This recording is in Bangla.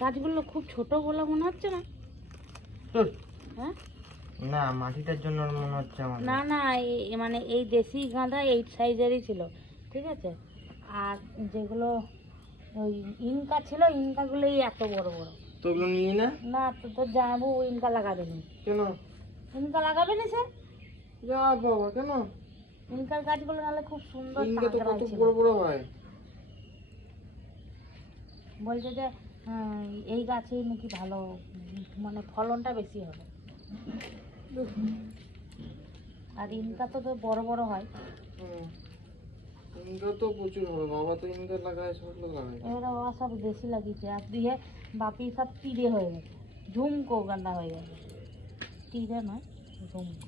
গাছগুলো খুব ছোট বলে মনে হচ্ছে না? হ্যাঁ না, মাটিটার জন্য মনে হচ্ছে আমার। না না, মানে এই দেশি গাঁদা এই সাইজেরই ছিল, ঠিক আছে। আর যেগুলো ওই ইনকা ছিল, ইনকাগুলোই এত বড় বড়। তো ওগুলো নিয়ে না। না তো তোর জামাবু ইনকা লাগাবে নি। কেন? ইনকা লাগাবে না সে? যা বাবা, কেন? ইনকার গাছগুলো নাহলে খুব সুন্দর ইনকা তো তাগড়া কত ছিল। বড় বড় হয়। বলছে যে এই গাছেই নাকি ভালো, মানে ফলনটা বেশি হবে। আর ইনকা তো তো বড় বড় হয়। ইনকা তো প্রচুর হবে, বাবা তো ইনকা লাগায়, সব লোক লাগায়। এবারে ওরা সব দেশি লাগিয়েছে, আর দিয়ে বাপি সব তীরে হয়ে গেছে, ঝুমকো গাঁদা হয়ে গেছে। তীরে নয়, ঝুমকো।